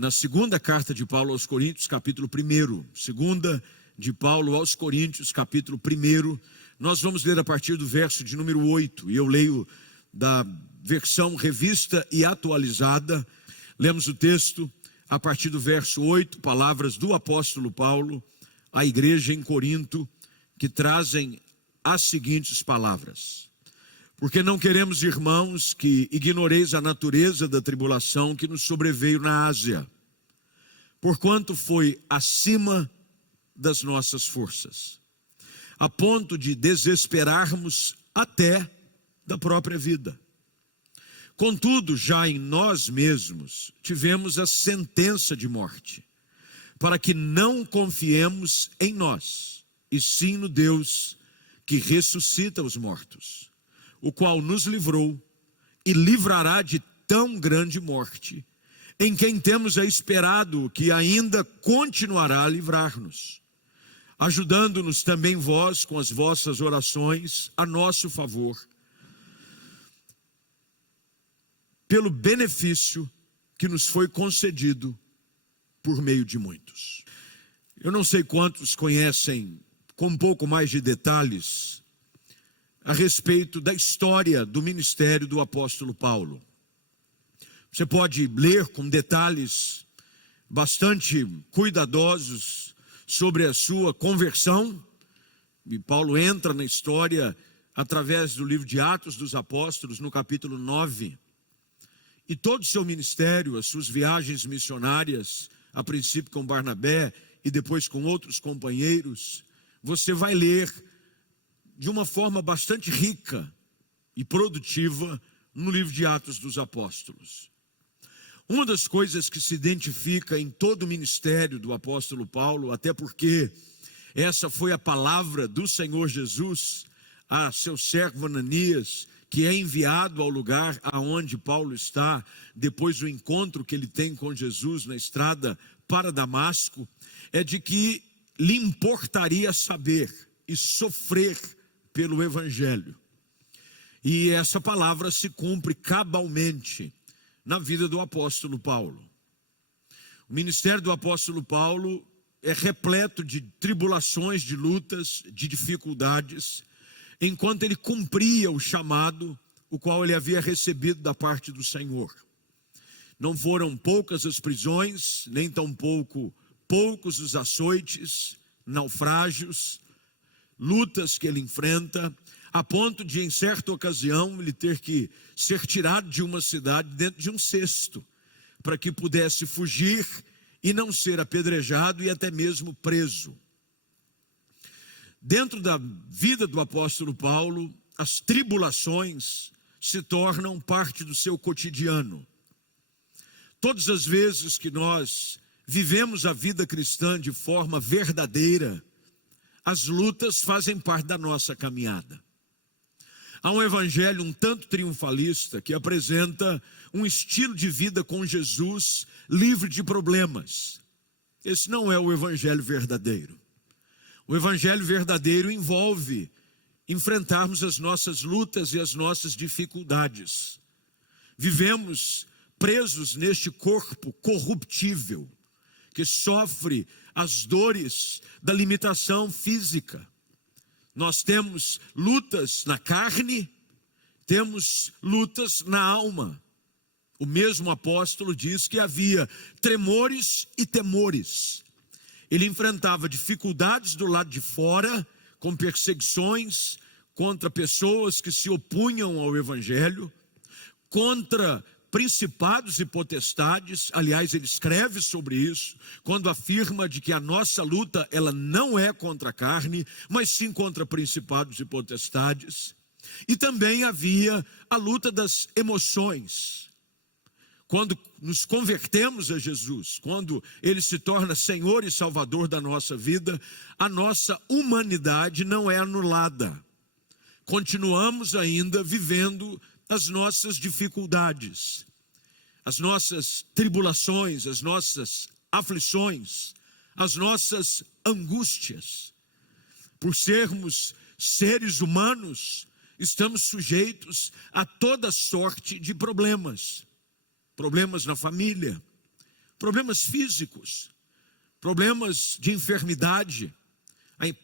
na segunda carta de Paulo aos Coríntios, capítulo 1. Segunda de Paulo aos Coríntios, capítulo 1. Nós vamos ler a partir do verso de número 8. E eu leio da versão revista e atualizada. Lemos o texto a partir do verso 8, palavras do apóstolo Paulo à igreja em Corinto, que trazem as seguintes palavras: porque não queremos, irmãos, que ignoreis a natureza da tribulação que nos sobreveio na Ásia, porquanto foi acima das nossas forças, a ponto de desesperarmos até da própria vida. Contudo, já em nós mesmos tivemos a sentença de morte, para que não confiemos em nós, e sim no Deus que ressuscita os mortos, o qual nos livrou e livrará de tão grande morte, em quem temos esperado que ainda continuará a livrar-nos, ajudando-nos também vós com as vossas orações a nosso favor, pelo benefício que nos foi concedido por meio de muitos. Eu não sei quantos conhecem com um pouco mais de detalhes a respeito da história do ministério do apóstolo Paulo. Você pode ler com detalhes bastante cuidadosos sobre a sua conversão, e Paulo entra na história através do livro de Atos dos Apóstolos, no capítulo 9, e todo o seu ministério, as suas viagens missionárias, a princípio com Barnabé e depois com outros companheiros, você vai ler de uma forma bastante rica e produtiva no livro de Atos dos Apóstolos. Uma das coisas que se identifica em todo o ministério do apóstolo Paulo, até porque essa foi a palavra do Senhor Jesus a seu servo Ananias, que é enviado ao lugar aonde Paulo está, depois do encontro que ele tem com Jesus na estrada para Damasco, é de que lhe importaria saber e sofrer pelo Evangelho. E essa palavra se cumpre cabalmente na vida do apóstolo Paulo. O ministério do apóstolo Paulo é repleto de tribulações, de lutas, de dificuldades, enquanto ele cumpria o chamado, o qual ele havia recebido da parte do Senhor. Não foram poucas as prisões, nem tampouco poucos os açoites, naufrágios, lutas que ele enfrenta, a ponto de, em certa ocasião, ele ter que ser tirado de uma cidade dentro de um cesto, para que pudesse fugir e não ser apedrejado e até mesmo preso. Dentro da vida do apóstolo Paulo, as tribulações se tornam parte do seu cotidiano. Todas as vezes que nós vivemos a vida cristã de forma verdadeira, as lutas fazem parte da nossa caminhada. Há um evangelho um tanto triunfalista que apresenta um estilo de vida com Jesus livre de problemas. Esse não é o evangelho verdadeiro. O evangelho verdadeiro envolve enfrentarmos as nossas lutas e as nossas dificuldades. Vivemos presos neste corpo corruptível, que sofre as dores da limitação física. Nós temos lutas na carne, temos lutas na alma. O mesmo apóstolo diz que havia tremores e temores. Ele enfrentava dificuldades do lado de fora, com perseguições contra pessoas que se opunham ao evangelho, contra principados e potestades. Aliás, ele escreve sobre isso, quando afirma de que a nossa luta, ela não é contra a carne, mas sim contra principados e potestades. E também havia a luta das emoções. Quando nos convertemos a Jesus, quando Ele se torna Senhor e Salvador da nossa vida, a nossa humanidade não é anulada. Continuamos ainda vivendo as nossas dificuldades, as nossas tribulações, as nossas aflições, as nossas angústias. Por sermos seres humanos, estamos sujeitos a toda sorte de problemas. Problemas na família, problemas físicos, problemas de enfermidade.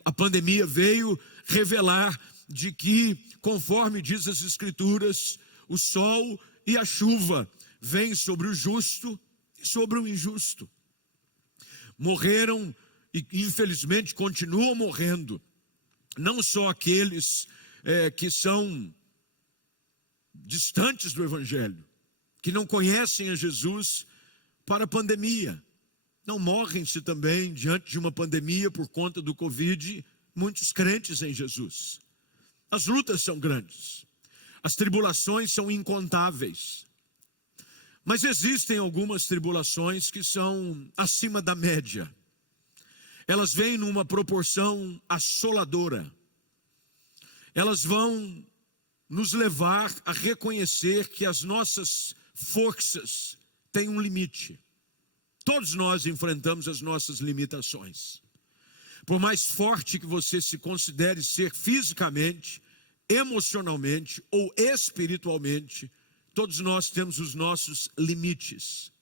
A pandemia veio revelar de que, conforme diz as Escrituras, o sol e a chuva vêm sobre o justo e sobre o injusto. Morreram e infelizmente continuam morrendo, não só aqueles que são distantes do Evangelho, que não conhecem a Jesus para a pandemia. Não morrem-se também diante de uma pandemia por conta do Covid, muitos crentes em Jesus. As lutas são grandes, as tribulações são incontáveis, mas existem algumas tribulações que são acima da média. Elas vêm numa proporção assoladora. Elas vão nos levar a reconhecer que as nossas forças têm um limite. Todos nós enfrentamos as nossas limitações. Por mais forte que você se considere ser fisicamente, emocionalmente ou espiritualmente, todos nós temos os nossos limites.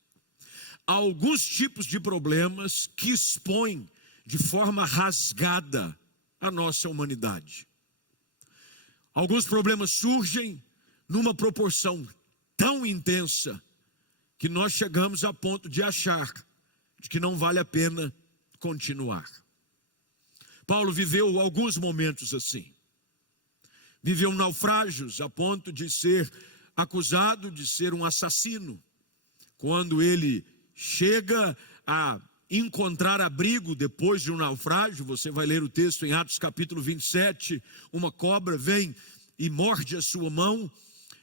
Há alguns tipos de problemas que expõem de forma rasgada a nossa humanidade. Alguns problemas surgem numa proporção tão intensa que nós chegamos a ponto de achar de que não vale a pena continuar. Paulo viveu alguns momentos assim. Viveu naufrágios a ponto de ser acusado de ser um assassino. Quando ele chega a encontrar abrigo depois de um naufrágio, você vai ler o texto em Atos capítulo 27, uma cobra vem e morde a sua mão,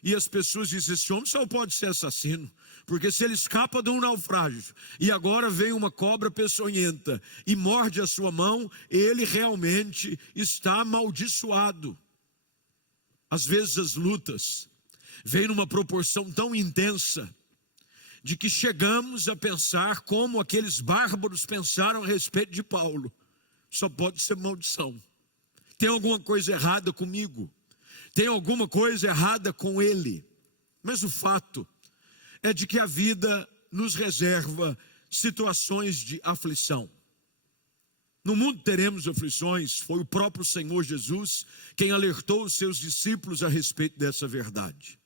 e as pessoas dizem, esse homem só pode ser assassino, porque se ele escapa de um naufrágio, e agora vem uma cobra peçonhenta e morde a sua mão, ele realmente está amaldiçoado. Às vezes as lutas vêm numa proporção tão intensa, de que chegamos a pensar como aqueles bárbaros pensaram a respeito de Paulo. Só pode ser maldição. Tem alguma coisa errada comigo. Tem alguma coisa errada com ele. Mas o fato é de que a vida nos reserva situações de aflição. No mundo teremos aflições. Foi o próprio Senhor Jesus quem alertou os seus discípulos a respeito dessa verdade.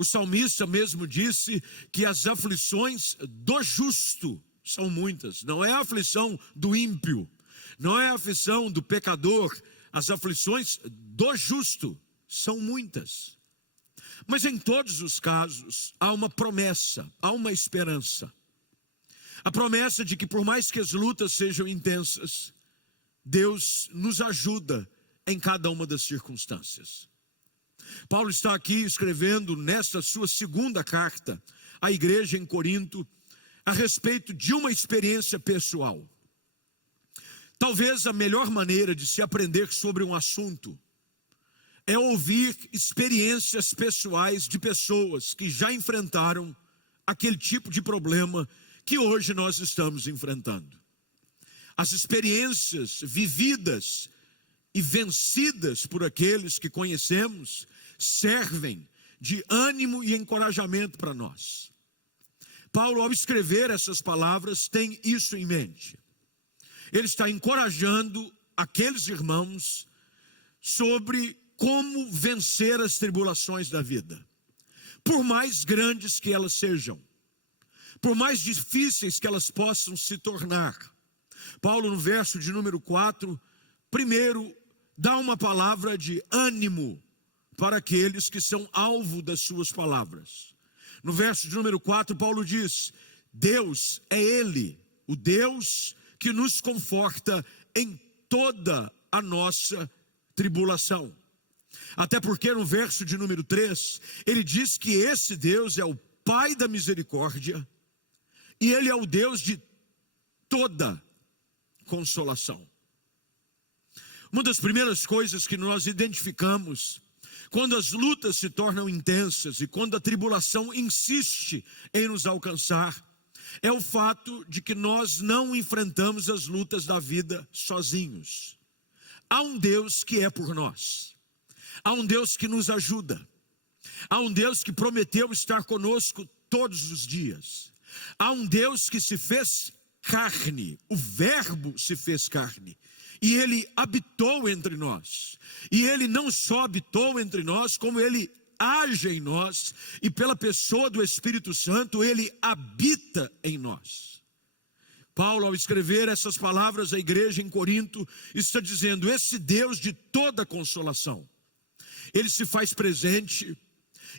O salmista mesmo disse que as aflições do justo são muitas. Não é a aflição do ímpio, não é a aflição do pecador. As aflições do justo são muitas. Mas em todos os casos há uma promessa, há uma esperança. A promessa de que por mais que as lutas sejam intensas, Deus nos ajuda em cada uma das circunstâncias. Paulo está aqui escrevendo nesta sua segunda carta à igreja em Corinto a respeito de uma experiência pessoal. Talvez a melhor maneira de se aprender sobre um assunto é ouvir experiências pessoais de pessoas que já enfrentaram aquele tipo de problema que hoje nós estamos enfrentando. As experiências vividas e vencidas por aqueles que conhecemos servem de ânimo e encorajamento para nós. Paulo, ao escrever essas palavras, tem isso em mente. Ele está encorajando aqueles irmãos sobre como vencer as tribulações da vida, por mais grandes que elas sejam, por mais difíceis que elas possam se tornar. Paulo, no verso de número 4, primeiro dá uma palavra de ânimo para aqueles que são alvo das suas palavras. No verso de número 4, Paulo diz, Deus é Ele, o Deus que nos conforta em toda a nossa tribulação. Até porque no verso de número 3, ele diz que esse Deus é o Pai da misericórdia e Ele é o Deus de toda consolação. Uma das primeiras coisas que nós identificamos quando as lutas se tornam intensas e quando a tribulação insiste em nos alcançar, é o fato de que nós não enfrentamos as lutas da vida sozinhos. Há um Deus que é por nós. Há um Deus que nos ajuda. Há um Deus que prometeu estar conosco todos os dias. Há um Deus que se fez carne, o Verbo se fez carne, e ele habitou entre nós. E ele não só habitou entre nós, como ele age em nós, e pela pessoa do Espírito Santo, ele habita em nós. Paulo, ao escrever essas palavras à igreja em Corinto, está dizendo: esse Deus de toda consolação, ele se faz presente,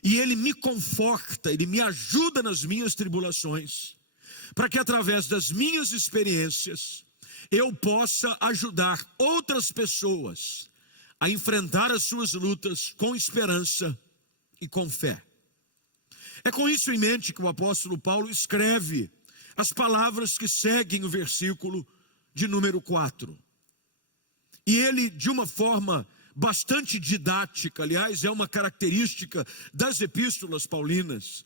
e ele me conforta, ele me ajuda nas minhas tribulações, para que através das minhas experiências, eu possa ajudar outras pessoas a enfrentar as suas lutas com esperança e com fé. É com isso em mente que o apóstolo Paulo escreve as palavras que seguem o versículo de número 4. E ele, de uma forma bastante didática, aliás, é uma característica das epístolas paulinas,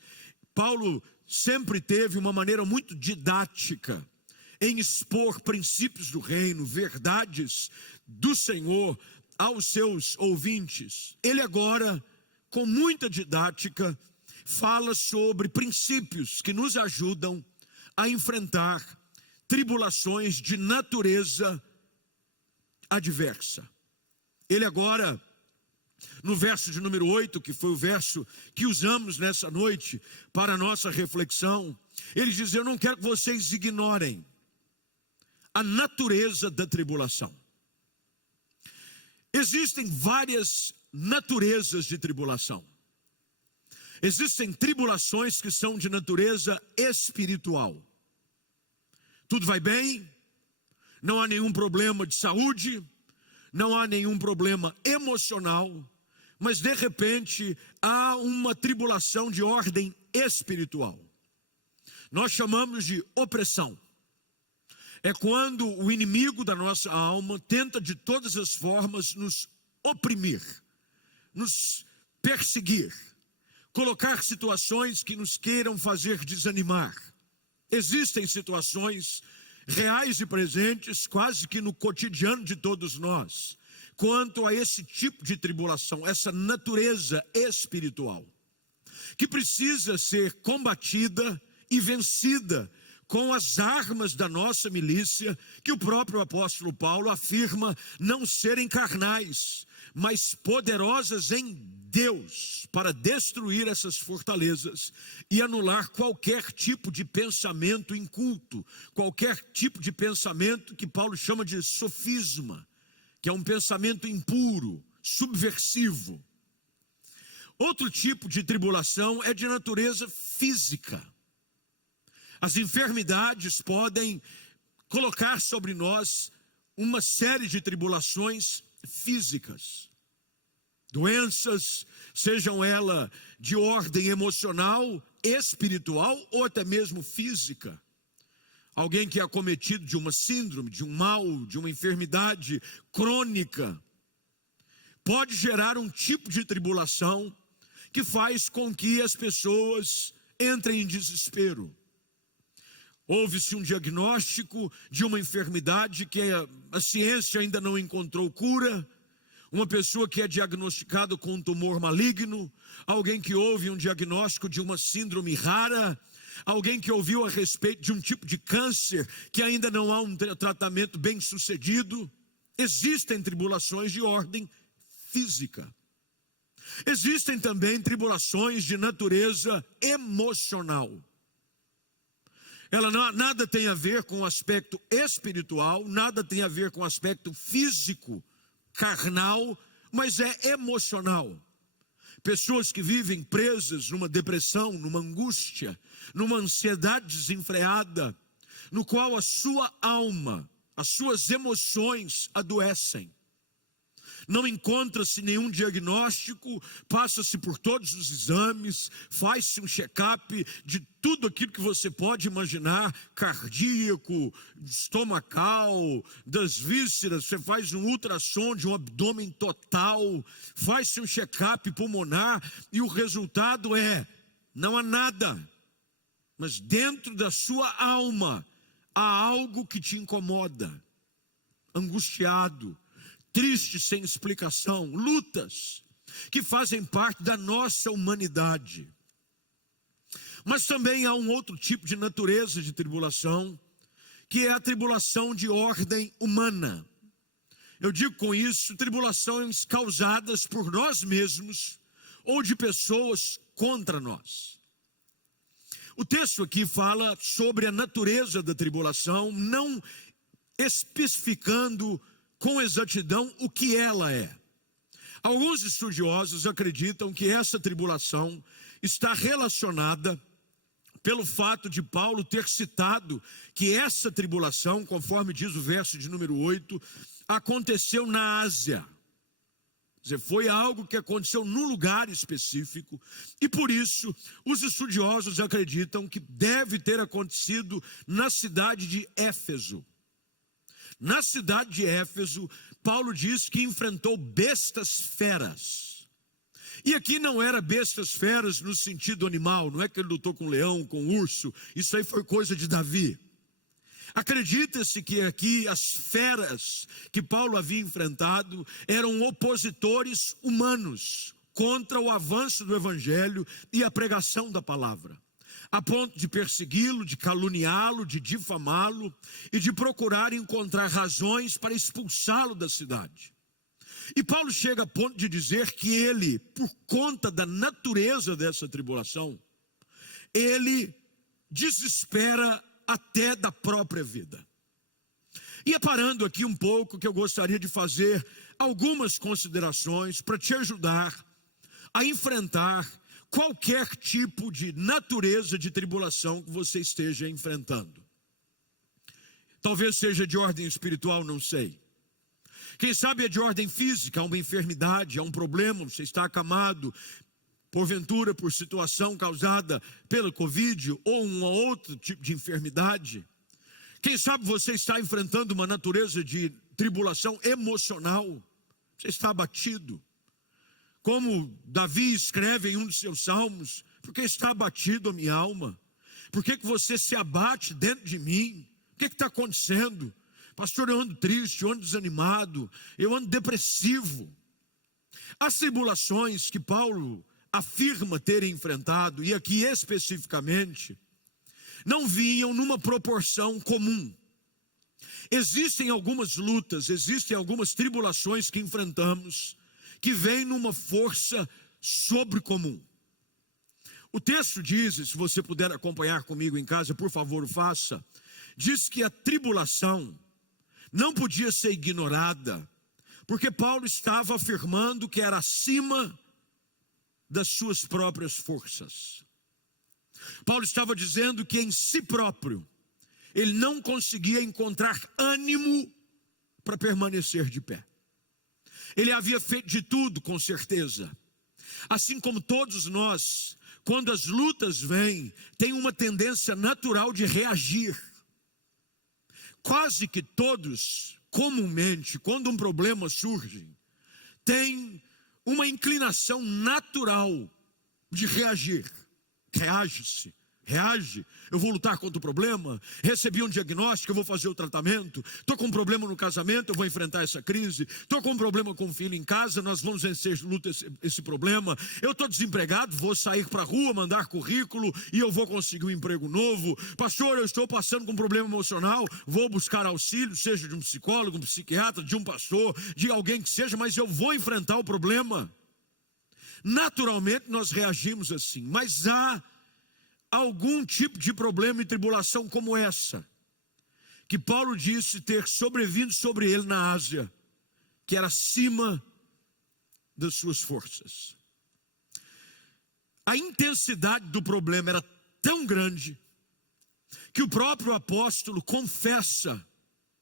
Paulo sempre teve uma maneira muito didática em expor princípios do reino, verdades do Senhor aos seus ouvintes. Ele agora, com muita didática, fala sobre princípios que nos ajudam a enfrentar tribulações de natureza adversa. Ele agora, no verso de número 8, que foi o verso que usamos nessa noite para a nossa reflexão, ele diz: eu não quero que vocês ignorem a natureza da tribulação. Existem várias naturezas de tribulação. Existem tribulações que são de natureza espiritual. Tudo vai bem, não há nenhum problema de saúde, não há nenhum problema emocional, mas de repente há uma tribulação de ordem espiritual. Nós chamamos de opressão. É quando o inimigo da nossa alma tenta de todas as formas nos oprimir, nos perseguir, colocar situações que nos queiram fazer desanimar. Existem situações reais e presentes, quase que no cotidiano de todos nós, quanto a esse tipo de tribulação, essa natureza espiritual, que precisa ser combatida e vencida com as armas da nossa milícia, que o próprio apóstolo Paulo afirma não serem carnais, mas poderosas em Deus, para destruir essas fortalezas e anular qualquer tipo de pensamento inculto, qualquer tipo de pensamento que Paulo chama de sofisma, que é um pensamento impuro, subversivo. Outro tipo de tribulação é de natureza física. As enfermidades podem colocar sobre nós uma série de tribulações físicas. Doenças, sejam elas de ordem emocional, espiritual ou até mesmo física. Alguém que é acometido de uma síndrome, de um mal, de uma enfermidade crônica, pode gerar um tipo de tribulação que faz com que as pessoas entrem em desespero. Houve-se um diagnóstico de uma enfermidade que a ciência ainda não encontrou cura, uma pessoa que é diagnosticada com um tumor maligno, alguém que ouve um diagnóstico de uma síndrome rara, alguém que ouviu a respeito de um tipo de câncer que ainda não há um tratamento bem sucedido. Existem tribulações de ordem física. Existem também tribulações de natureza emocional. Ela nada tem a ver com o aspecto espiritual, nada tem a ver com o aspecto físico, carnal, mas é emocional. Pessoas que vivem presas numa depressão, numa angústia, numa ansiedade desenfreada, no qual a sua alma, as suas emoções adoecem. Não encontra-se nenhum diagnóstico, passa-se por todos os exames, faz-se um check-up de tudo aquilo que você pode imaginar, cardíaco, estomacal, das vísceras, você faz um ultrassom de um abdômen total, faz-se um check-up pulmonar e o resultado é, não há nada, mas dentro da sua alma há algo que te incomoda, angustiado, triste sem explicação, lutas que fazem parte da nossa humanidade. Mas também há um outro tipo de natureza de tribulação, que é a tribulação de ordem humana. Eu digo com isso, tribulações causadas por nós mesmos ou de pessoas contra nós. O texto aqui fala sobre a natureza da tribulação, não especificando com exatidão o que ela é. Alguns estudiosos acreditam que essa tribulação está relacionada pelo fato de Paulo ter citado que essa tribulação, conforme diz o verso de número 8, aconteceu na Ásia. Quer dizer, foi algo que aconteceu num lugar específico, e por isso os estudiosos acreditam que deve ter acontecido na cidade de Éfeso. Na cidade de Éfeso, Paulo diz que enfrentou bestas feras. E aqui não era bestas feras no sentido animal, não é que ele lutou com leão, com urso, isso aí foi coisa de Davi. Acredita-se que aqui as feras que Paulo havia enfrentado eram opositores humanos contra o avanço do evangelho e a pregação da palavra, a ponto de persegui-lo, de caluniá-lo, de difamá-lo e de procurar encontrar razões para expulsá-lo da cidade. E Paulo chega a ponto de dizer que ele, por conta da natureza dessa tribulação, ele desespera até da própria vida. E é parando aqui um pouco que eu gostaria de fazer algumas considerações para te ajudar a enfrentar qualquer tipo de natureza de tribulação que você esteja enfrentando. Talvez seja de ordem espiritual, não sei. Quem sabe é de ordem física, há uma enfermidade, há um problema, você está acamado, porventura por situação causada pela Covid ou um outro tipo de enfermidade. Quem sabe você está enfrentando uma natureza de tribulação emocional, você está abatido. Como Davi escreve em um dos seus salmos, porque está abatido a minha alma? Por que você se abate dentro de mim? O que está acontecendo? Pastor, eu ando triste, eu ando desanimado, eu ando depressivo. As tribulações que Paulo afirma ter enfrentado, e aqui especificamente, não vinham numa proporção comum. Existem algumas lutas, existem algumas tribulações que enfrentamos, que vêm numa força sobre-comum. O texto diz, se você puder acompanhar comigo em casa, por favor o faça, diz que a tribulação não podia ser ignorada, porque Paulo estava afirmando que era acima das suas próprias forças. Paulo estava dizendo que em si próprio, ele não conseguia encontrar ânimo para permanecer de pé. Ele havia feito de tudo, com certeza. Assim como todos nós, quando as lutas vêm, tem uma tendência natural de reagir. Quase que todos, comumente, quando um problema surge, tem uma inclinação natural de reagir. Reage, eu vou lutar contra o problema, recebi um diagnóstico, eu vou fazer o tratamento, estou com um problema no casamento, eu vou enfrentar essa crise, estou com um problema com o filho em casa, nós vamos vencer esse problema, eu estou desempregado, vou sair para a rua, mandar currículo e eu vou conseguir um emprego novo. Pastor, eu estou passando com um problema emocional, vou buscar auxílio, seja de um psicólogo, um psiquiatra, de um pastor, de alguém que seja, mas eu vou enfrentar o problema. Naturalmente nós reagimos assim, mas há algum tipo de problema e tribulação como essa, que Paulo disse ter sobrevindo sobre ele na Ásia, que era acima das suas forças. A intensidade do problema era tão grande, que o próprio apóstolo confessa,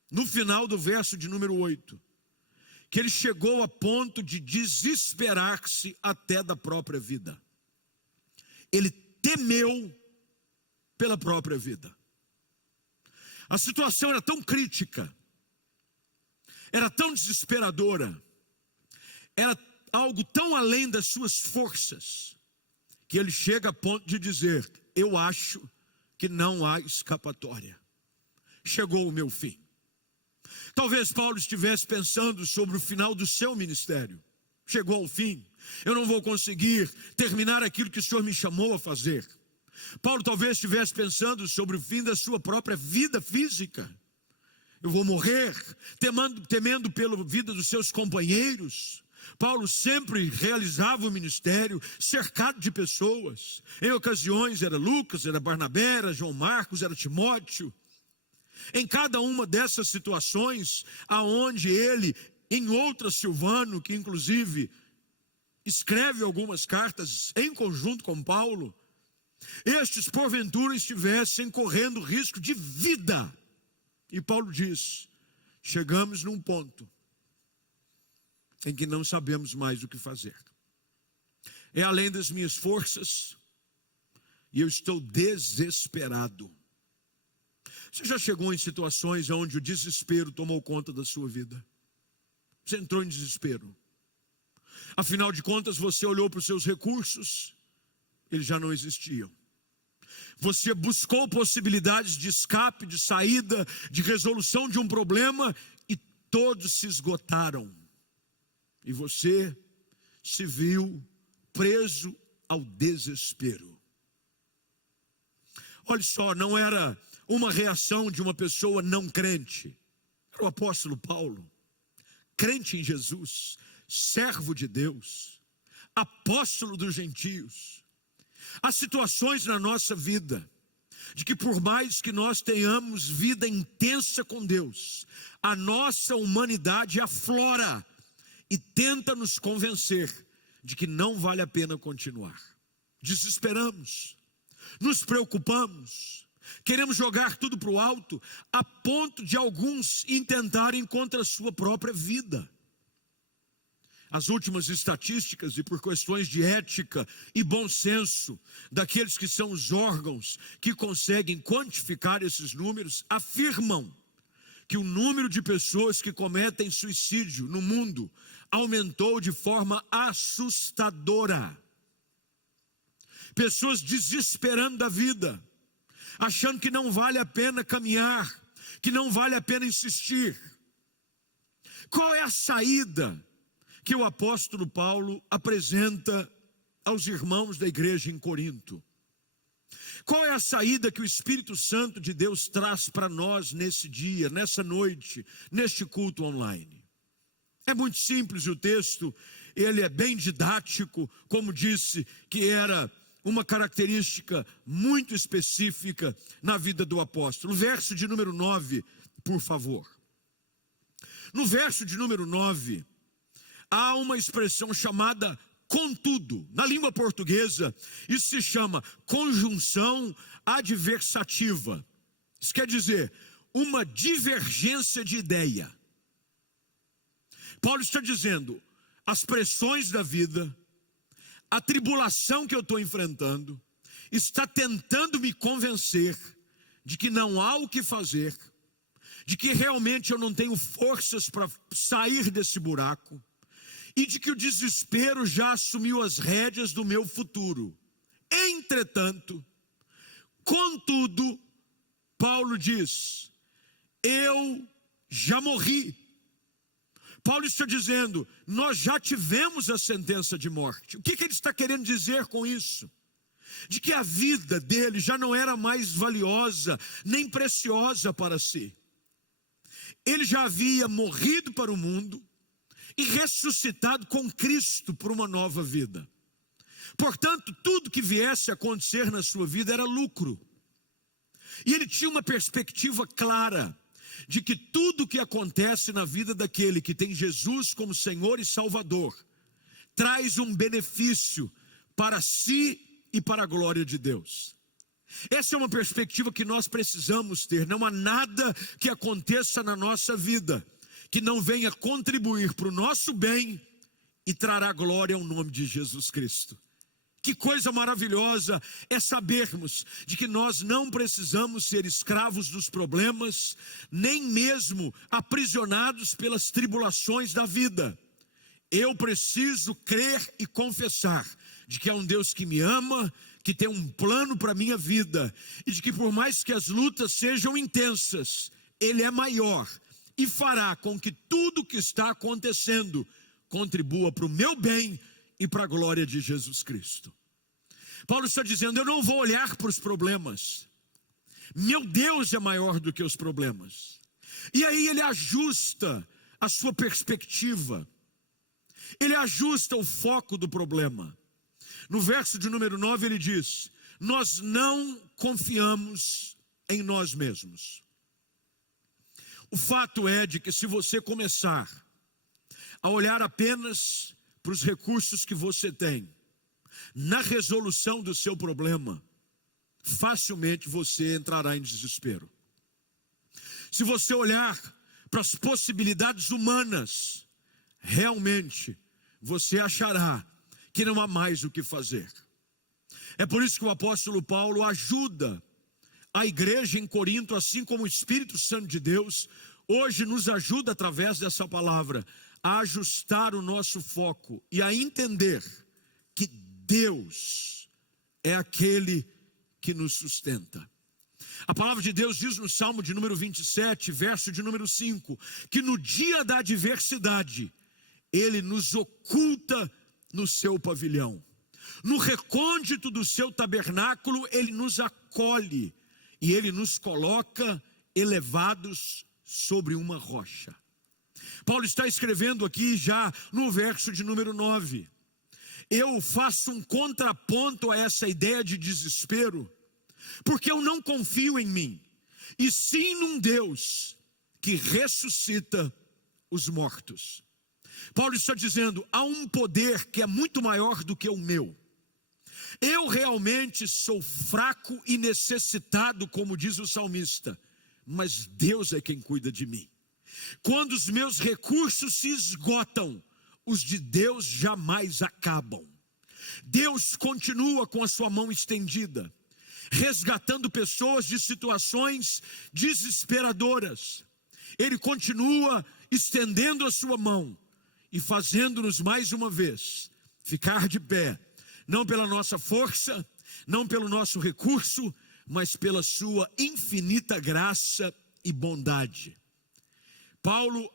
no final do verso de número 8, que ele chegou a ponto de desesperar-se até da própria vida. Ele temeu pela própria vida. A situação era tão crítica, era tão desesperadora, era algo tão além das suas forças, que ele chega a ponto de dizer: eu acho que não há escapatória, chegou o meu fim. Talvez Paulo estivesse pensando sobre o final do seu ministério. Chegou ao fim, eu não vou conseguir terminar aquilo que o Senhor me chamou a fazer. Paulo talvez estivesse pensando sobre o fim da sua própria vida física. Eu vou morrer, temendo pela vida dos seus companheiros. Paulo sempre realizava o ministério cercado de pessoas. Em ocasiões era Lucas, era Barnabé, era João Marcos, era Timóteo. Em cada uma dessas situações, aonde ele, em outras Silvano, que inclusive escreve algumas cartas em conjunto com Paulo, estes porventura estivessem correndo risco de vida. E Paulo diz: chegamos num ponto em que não sabemos mais o que fazer. É além das minhas forças e eu estou desesperado. Você já chegou em situações onde o desespero tomou conta da sua vida? Você entrou em desespero. Afinal de contas, você olhou para os seus recursos, eles já não existiam. Você buscou possibilidades de escape, de saída, de resolução de um problema e todos se esgotaram. E você se viu preso ao desespero. Olha só, não era uma reação de uma pessoa não crente. Era o apóstolo Paulo, crente em Jesus, servo de Deus, apóstolo dos gentios. Há situações na nossa vida de que por mais que nós tenhamos vida intensa com Deus, a nossa humanidade aflora e tenta nos convencer de que não vale a pena continuar. Desesperamos, nos preocupamos, queremos jogar tudo para o alto, a ponto de alguns intentarem contra a sua própria vida. As últimas estatísticas, e por questões de ética e bom senso, daqueles que são os órgãos que conseguem quantificar esses números, afirmam que o número de pessoas que cometem suicídio no mundo aumentou de forma assustadora. Pessoas desesperando da vida, achando que não vale a pena caminhar, que não vale a pena insistir. Qual é a saída que o apóstolo Paulo apresenta aos irmãos da igreja em Corinto? Qual é a saída que o Espírito Santo de Deus traz para nós nesse dia, nessa noite, neste culto online? É muito simples o texto, ele é bem didático, como disse, que era uma característica muito específica na vida do apóstolo. Verso de número 9, por favor. No verso de número 9, há uma expressão chamada contudo. Na língua portuguesa, isso se chama conjunção adversativa. Isso quer dizer uma divergência de ideia. Paulo está dizendo, as pressões da vida, a tribulação que eu estou enfrentando, está tentando me convencer de que não há o que fazer, de que realmente eu não tenho forças para sair desse buraco, e de que o desespero já assumiu as rédeas do meu futuro. Entretanto, contudo, Paulo diz, eu já morri. Paulo está dizendo, nós já tivemos a sentença de morte. O que ele está querendo dizer com isso? De que a vida dele já não era mais valiosa, nem preciosa para si. Ele já havia morrido para o mundo e ressuscitado com Cristo para uma nova vida. Portanto, tudo que viesse a acontecer na sua vida era lucro. E ele tinha uma perspectiva clara de que tudo que acontece na vida daquele que tem Jesus como Senhor e Salvador traz um benefício para si e para a glória de Deus. Essa é uma perspectiva que nós precisamos ter. Não há nada que aconteça na nossa vida que não venha contribuir para o nosso bem e trará glória ao nome de Jesus Cristo. Que coisa maravilhosa é sabermos de que nós não precisamos ser escravos dos problemas, nem mesmo aprisionados pelas tribulações da vida. Eu preciso crer e confessar de que há um Deus que me ama, que tem um plano para a minha vida, e de que por mais que as lutas sejam intensas, Ele é maior e fará com que tudo que está acontecendo contribua para o meu bem e para a glória de Jesus Cristo. Paulo está dizendo: eu não vou olhar para os problemas. Meu Deus é maior do que os problemas. E aí ele ajusta a sua perspectiva. Ele ajusta o foco do problema. No verso de número 9 ele diz: nós não confiamos em nós mesmos. O fato é de que se você começar a olhar apenas para os recursos que você tem na resolução do seu problema, facilmente você entrará em desespero. Se você olhar para as possibilidades humanas, realmente você achará que não há mais o que fazer. É por isso que o apóstolo Paulo ajuda a igreja em Corinto, assim como o Espírito Santo de Deus hoje nos ajuda através dessa palavra a ajustar o nosso foco e a entender que Deus é aquele que nos sustenta. A palavra de Deus diz no Salmo de número 27, verso de número 5, que no dia da adversidade, Ele nos oculta no seu pavilhão. No recôndito do seu tabernáculo, Ele nos acolhe e Ele nos coloca elevados sobre uma rocha. Paulo está escrevendo aqui já no verso de número 9. Eu faço um contraponto a essa ideia de desespero, porque eu não confio em mim, e sim num Deus que ressuscita os mortos. Paulo está dizendo: há um poder que é muito maior do que o meu. Eu realmente sou fraco e necessitado, como diz o salmista, mas Deus é quem cuida de mim. Quando os meus recursos se esgotam, os de Deus jamais acabam. Deus continua com a sua mão estendida, resgatando pessoas de situações desesperadoras. Ele continua estendendo a sua mão e fazendo-nos mais uma vez ficar de pé, não pela nossa força, não pelo nosso recurso, mas pela sua infinita graça e bondade. Paulo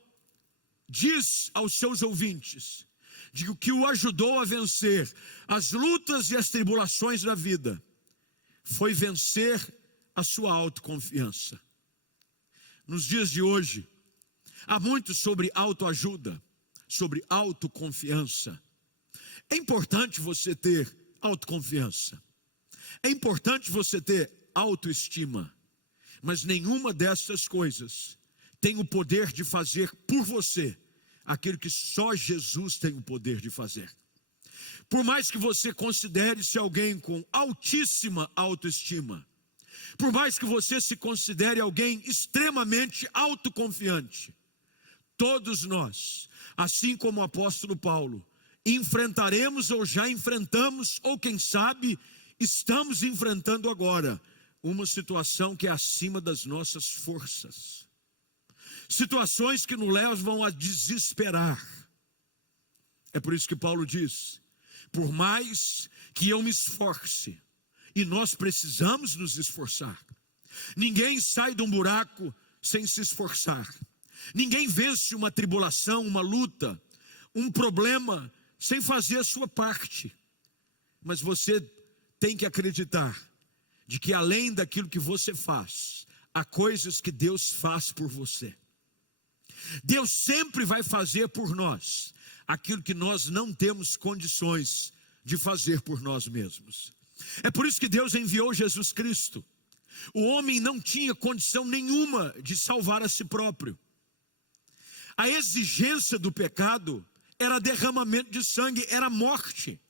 diz aos seus ouvintes de que o que o ajudou a vencer as lutas e as tribulações da vida foi vencer a sua autoconfiança. Nos dias de hoje, há muito sobre autoajuda, sobre autoconfiança. É importante você ter autoconfiança. É importante você ter autoestima. Mas nenhuma dessas coisas tem o poder de fazer por você aquilo que só Jesus tem o poder de fazer. Por mais que você considere-se alguém com altíssima autoestima, por mais que você se considere alguém extremamente autoconfiante, todos nós, assim como o apóstolo Paulo, enfrentaremos ou já enfrentamos, ou quem sabe, estamos enfrentando agora, uma situação que é acima das nossas forças. Situações que nos levam a desesperar. É por isso que Paulo diz: por mais que eu me esforce, e nós precisamos nos esforçar. Ninguém sai de um buraco sem se esforçar. Ninguém vence uma tribulação, uma luta, um problema, sem fazer a sua parte. Mas você tem que acreditar de que além daquilo que você faz, há coisas que Deus faz por você. Deus sempre vai fazer por nós aquilo que nós não temos condições de fazer por nós mesmos. É por isso que Deus enviou Jesus Cristo. O homem não tinha condição nenhuma de salvar a si próprio. A exigência do pecado era derramamento de sangue, era morte.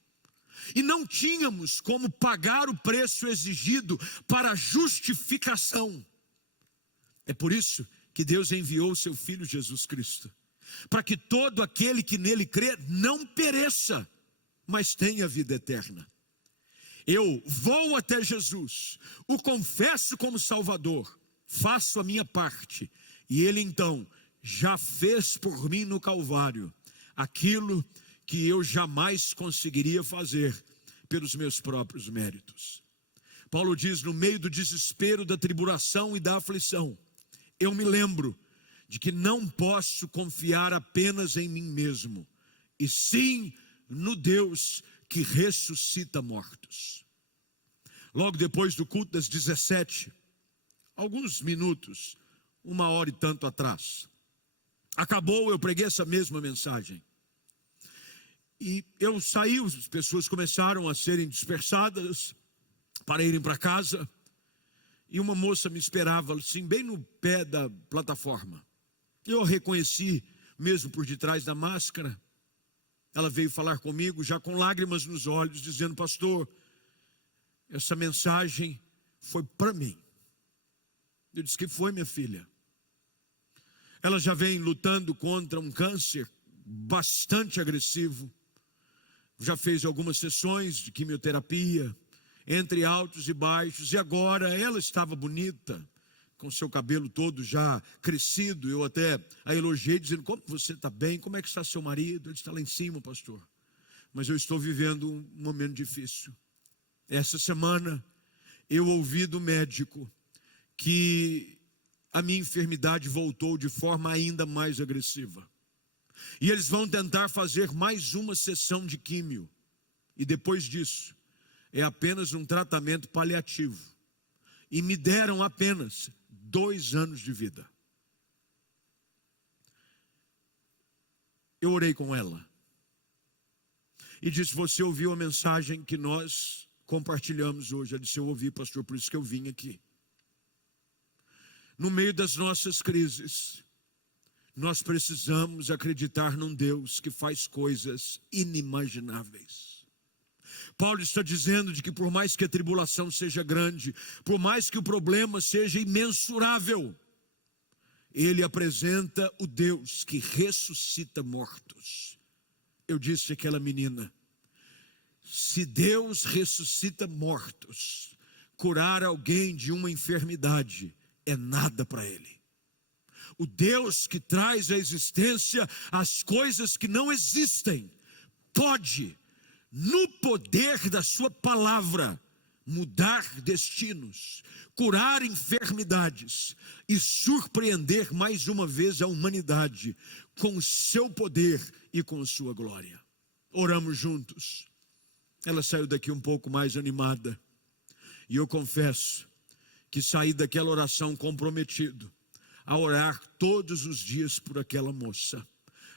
E não tínhamos como pagar o preço exigido para a justificação. É por isso que Deus enviou o seu Filho Jesus Cristo, para que todo aquele que nele crê não pereça, mas tenha vida eterna. Eu vou até Jesus, o confesso como Salvador, faço a minha parte, e Ele então já fez por mim no Calvário aquilo que eu jamais conseguiria fazer pelos meus próprios méritos. Paulo diz: no meio do desespero, da tribulação e da aflição, eu me lembro de que não posso confiar apenas em mim mesmo, e sim no Deus que ressuscita mortos. logo depois do culto das 17, alguns minutos, 1 hora e tanto atrás. Acabou, eu preguei essa mesma mensagem. E eu saí, as pessoas começaram a serem dispersadas para irem para casa. E uma moça me esperava, assim, bem no pé da plataforma. Eu a reconheci, mesmo por detrás da máscara. Ela veio falar comigo, já com lágrimas nos olhos, dizendo: pastor, essa mensagem foi para mim. Eu disse: que foi, minha filha? Ela já vem lutando contra um câncer bastante agressivo. Já fez algumas sessões de quimioterapia, entre altos e baixos. E agora ela estava bonita, com seu cabelo todo já crescido. Eu até a elogiei, dizendo: como você está bem? Como é que está seu marido? Ele está lá em cima, pastor. Mas eu estou vivendo um momento difícil. Essa semana eu ouvi do médico que a minha enfermidade voltou de forma ainda mais agressiva. E eles vão tentar fazer mais uma sessão de químio. E depois disso, é apenas um tratamento paliativo. E me deram apenas 2 anos de vida. Eu orei com ela. E disse: você ouviu a mensagem que nós compartilhamos hoje? Ela disse: eu ouvi, pastor, por isso que eu vim aqui. No meio das nossas crises, nós precisamos acreditar num Deus que faz coisas inimagináveis. Paulo está dizendo de que por mais que a tribulação seja grande, por mais que o problema seja imensurável, ele apresenta o Deus que ressuscita mortos. Eu disse àquela menina: se Deus ressuscita mortos, curar alguém de uma enfermidade é nada para ele. O Deus que traz à existência as coisas que não existem, pode, no poder da sua palavra, mudar destinos, curar enfermidades e surpreender mais uma vez a humanidade com o seu poder e com sua glória. Oramos juntos. Ela saiu daqui um pouco mais animada. E eu confesso que saí daquela oração comprometido a orar todos os dias por aquela moça,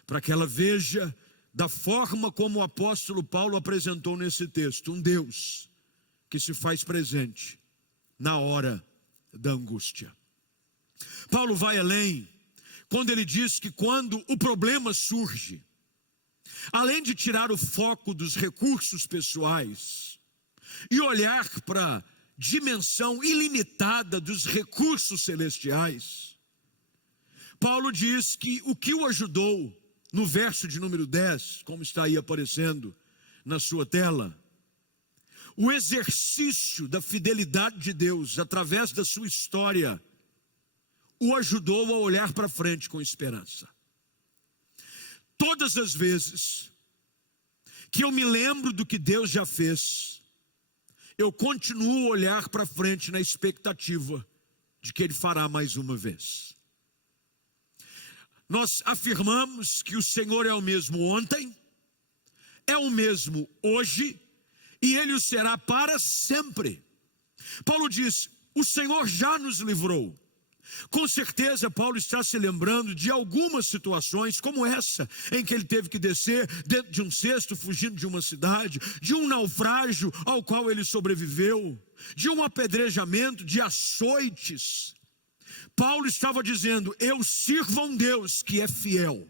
para que ela veja da forma como o apóstolo Paulo apresentou nesse texto, um Deus que se faz presente na hora da angústia. Paulo vai além, quando ele diz que quando o problema surge, além de tirar o foco dos recursos pessoais e olhar para a dimensão ilimitada dos recursos celestiais, Paulo diz que o que o ajudou, no verso de número 10, como está aí aparecendo na sua tela, o exercício da fidelidade de Deus através da sua história o ajudou a olhar para frente com esperança. Todas as vezes que eu me lembro do que Deus já fez, eu continuo a olhar para frente na expectativa de que Ele fará mais uma vez. Nós afirmamos que o Senhor é o mesmo ontem, é o mesmo hoje, e Ele o será para sempre. Paulo diz: o Senhor já nos livrou. Com certeza Paulo está se lembrando de algumas situações como essa, em que ele teve que descer dentro de um cesto, fugindo de uma cidade, de um naufrágio ao qual ele sobreviveu, de um apedrejamento, de açoites. Paulo estava dizendo: eu sirvo a um Deus que é fiel.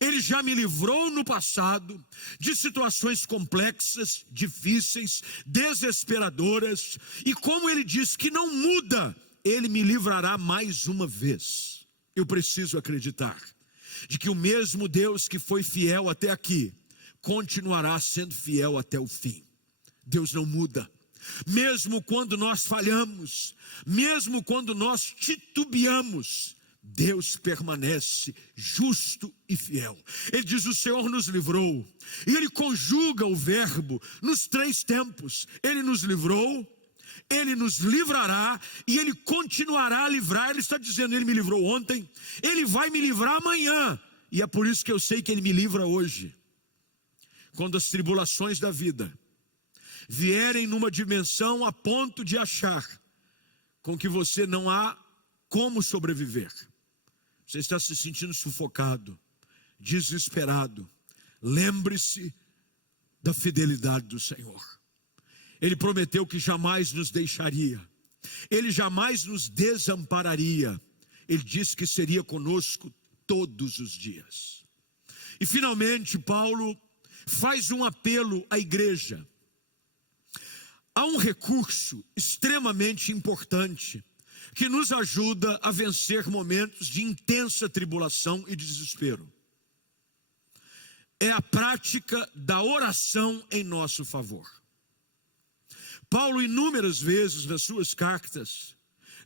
Ele já me livrou no passado de situações complexas, difíceis, desesperadoras, e como ele diz que não muda, Ele me livrará mais uma vez. Eu preciso acreditar de que o mesmo Deus que foi fiel até aqui, continuará sendo fiel até o fim. Deus não muda. Mesmo quando nós falhamos, mesmo quando nós titubeamos, Deus permanece justo e fiel. Ele diz: o Senhor nos livrou. E Ele conjuga o verbo nos 3 tempos. Ele nos livrou, Ele nos livrará e Ele continuará a livrar. Ele está dizendo: Ele me livrou ontem, Ele vai me livrar amanhã. E é por isso que eu sei que Ele me livra hoje. Quando as tribulações da vida vierem numa dimensão a ponto de achar com que você não há como sobreviver. Você está se sentindo sufocado, desesperado. Lembre-se da fidelidade do Senhor. Ele prometeu que jamais nos deixaria. Ele jamais nos desampararia. Ele disse que seria conosco todos os dias. E finalmente Paulo faz um apelo à igreja. Há um recurso extremamente importante que nos ajuda a vencer momentos de intensa tribulação e desespero. É a prática da oração em nosso favor. Paulo, inúmeras vezes nas suas cartas,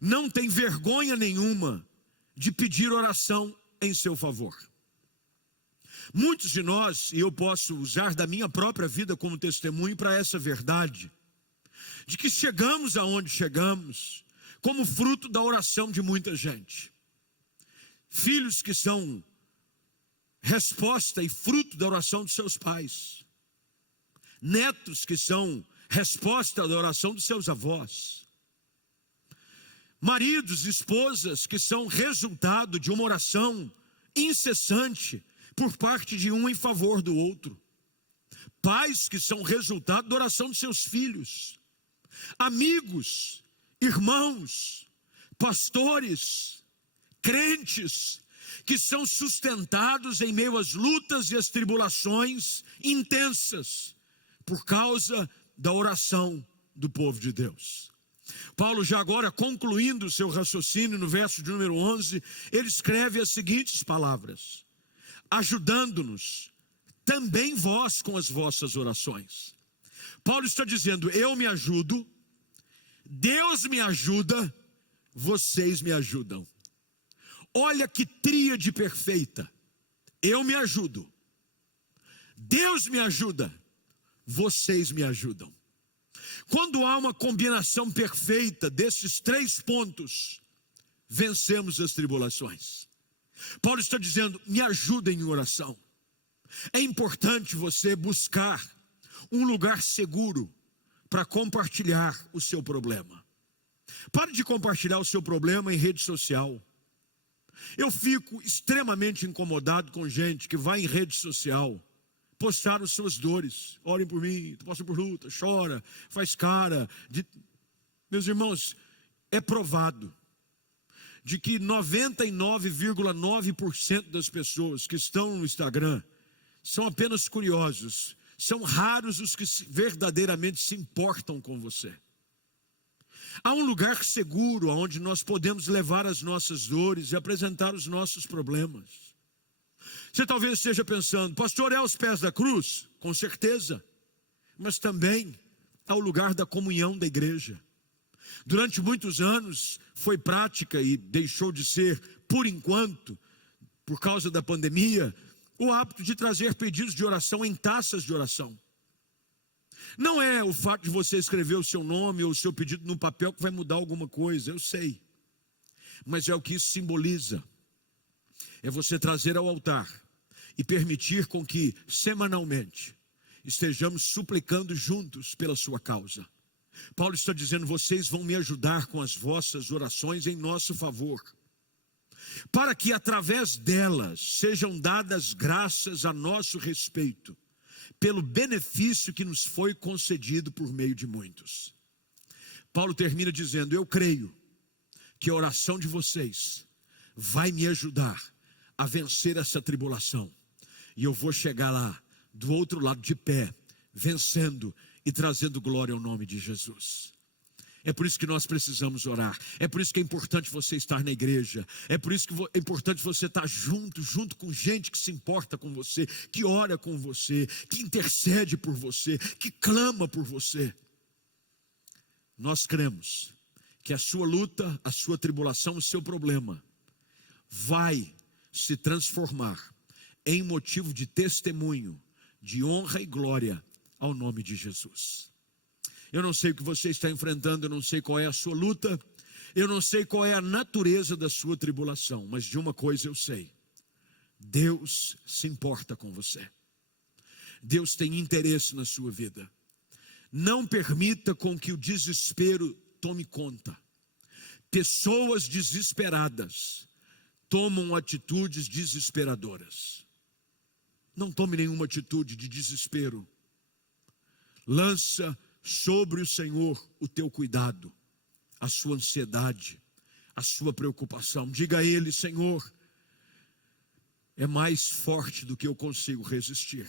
não tem vergonha nenhuma de pedir oração em seu favor. Muitos de nós, e eu posso usar da minha própria vida como testemunho para essa verdade, de que chegamos aonde chegamos, como fruto da oração de muita gente. Filhos que são resposta e fruto da oração dos seus pais. Netos que são resposta da oração dos seus avós. Maridos, esposas que são resultado de uma oração incessante por parte de um em favor do outro. Pais que são resultado da oração dos seus filhos. Amigos, irmãos, pastores, crentes que são sustentados em meio às lutas e às tribulações intensas por causa da oração do povo de Deus. Paulo, já agora concluindo o seu raciocínio no verso de número 11, ele escreve as seguintes palavras: ajudando-nos também vós com as vossas orações. Paulo está dizendo: eu me ajudo, Deus me ajuda, vocês me ajudam. Olha que tríade perfeita. Eu me ajudo, Deus me ajuda, vocês me ajudam. Quando há uma combinação perfeita desses três pontos, vencemos as tribulações. Paulo está dizendo: me ajudem em oração. É importante você buscar um lugar seguro para compartilhar o seu problema. Pare de compartilhar o seu problema em rede social. Eu fico extremamente incomodado com gente que vai em rede social postar as suas dores. Orem por mim, passa por luta, chora, faz cara. Meus irmãos, é provado de que 99,9% das pessoas que estão no Instagram são apenas curiosos. São raros os que verdadeiramente se importam com você. Há um lugar seguro onde nós podemos levar as nossas dores e apresentar os nossos problemas. Você talvez esteja pensando: pastor, é aos pés da cruz? Com certeza. Mas também ao lugar da comunhão da igreja. Durante muitos anos foi prática e deixou de ser, por enquanto, por causa da pandemia, o hábito de trazer pedidos de oração em taças de oração. Não é o fato de você escrever o seu nome ou o seu pedido no papel que vai mudar alguma coisa, eu sei. Mas é o que isso simboliza. É você trazer ao altar e permitir com que semanalmente estejamos suplicando juntos pela sua causa. Paulo está dizendo: vocês vão me ajudar com as vossas orações em nosso favor, para que através delas sejam dadas graças a nosso respeito, pelo benefício que nos foi concedido por meio de muitos. Paulo termina dizendo: eu creio que a oração de vocês vai me ajudar a vencer essa tribulação, e eu vou chegar lá, do outro lado de pé, vencendo e trazendo glória ao nome de Jesus. É por isso que nós precisamos orar. É por isso que é importante você estar na igreja. É por isso que é importante você estar junto com gente que se importa com você, que ora com você, que intercede por você, que clama por você. Nós cremos que a sua luta, a sua tribulação, o seu problema vai se transformar em motivo de testemunho, de honra e glória ao nome de Jesus. Eu não sei o que você está enfrentando, eu não sei qual é a sua luta, eu não sei qual é a natureza da sua tribulação, mas de uma coisa eu sei: Deus se importa com você. Deus tem interesse na sua vida. Não permita com que o desespero tome conta. Pessoas desesperadas tomam atitudes desesperadoras. Não tome nenhuma atitude de desespero. Lança sobre o Senhor o teu cuidado, a sua ansiedade, a sua preocupação. Diga a Ele: Senhor, é mais forte do que eu consigo resistir.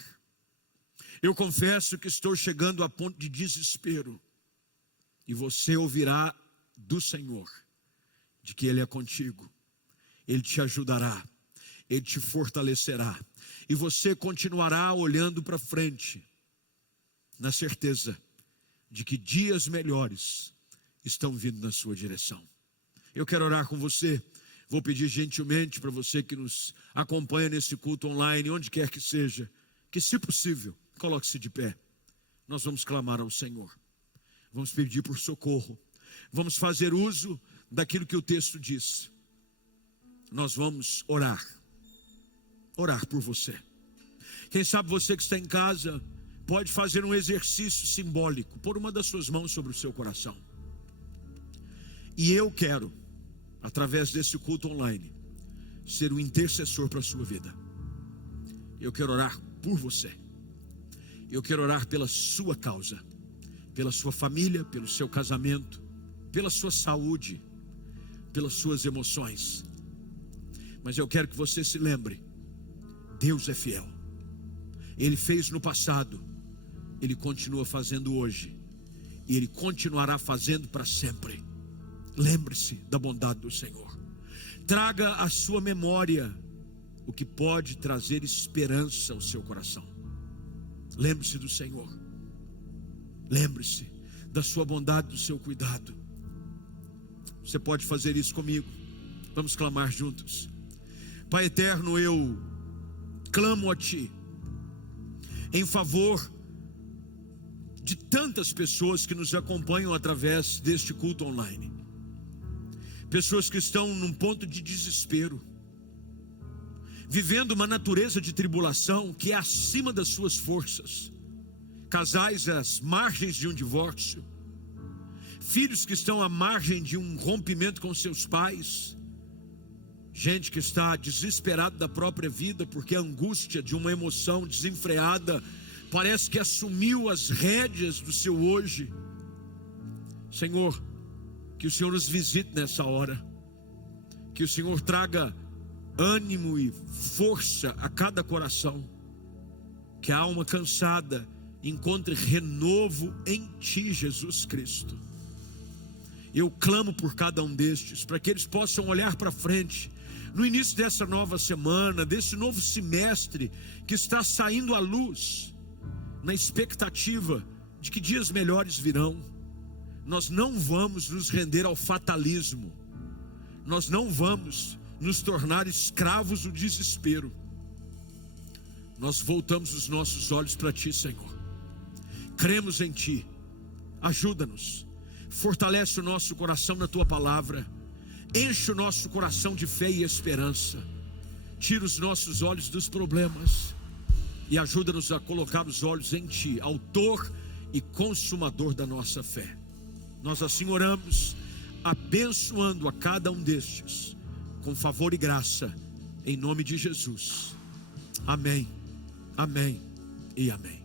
Eu confesso que estou chegando a ponto de desespero. E você ouvirá do Senhor de que Ele é contigo. Ele te ajudará, Ele te fortalecerá. E você continuará olhando para frente, na certeza de que dias melhores estão vindo na sua direção. Eu quero orar com você. Vou pedir gentilmente para você que nos acompanha nesse culto online, onde quer que seja, que, se possível, coloque-se de pé. Nós vamos clamar ao Senhor. Vamos pedir por socorro. Vamos fazer uso daquilo que o texto diz. Nós vamos orar. Orar por você. Quem sabe você que está em casa pode fazer um exercício simbólico. Pôr uma das suas mãos sobre o seu coração. E eu quero, através desse culto online, ser um intercessor para a sua vida. Eu quero orar por você. Eu quero orar pela sua causa, pela sua família, pelo seu casamento, pela sua saúde, pelas suas emoções. Mas eu quero que você se lembre: Deus é fiel. Ele fez no passado, Ele continua fazendo hoje, e Ele continuará fazendo para sempre. Lembre-se da bondade do Senhor. Traga à sua memória o que pode trazer esperança ao seu coração. Lembre-se do Senhor. Lembre-se da sua bondade, do seu cuidado. Você pode fazer isso comigo. Vamos clamar juntos. Pai eterno, eu clamo a Ti em favor de tantas pessoas que nos acompanham através deste culto online. Pessoas que estão num ponto de desespero, vivendo uma natureza de tribulação que é acima das suas forças. Casais às margens de um divórcio, filhos que estão à margem de um rompimento com seus pais, gente que está desesperada da própria vida porque a angústia de uma emoção desenfreada parece que assumiu as rédeas do seu hoje. Senhor, que o Senhor nos visite nessa hora, que o Senhor traga ânimo e força a cada coração, que a alma cansada encontre renovo em Ti, Jesus Cristo. Eu clamo por cada um destes, para que eles possam olhar para frente, no início dessa nova semana, desse novo semestre, que está saindo à luz, na expectativa de que dias melhores virão. Nós não vamos nos render ao fatalismo, nós não vamos nos tornar escravos do desespero. Nós voltamos os nossos olhos para Ti, Senhor. Cremos em Ti. Ajuda-nos. Fortalece o nosso coração na Tua palavra. Enche o nosso coração de fé e esperança. Tira os nossos olhos dos problemas e ajuda-nos a colocar os olhos em Ti, autor e consumador da nossa fé. Nós assim oramos, abençoando a cada um destes com favor e graça, em nome de Jesus. Amém, amém e amém.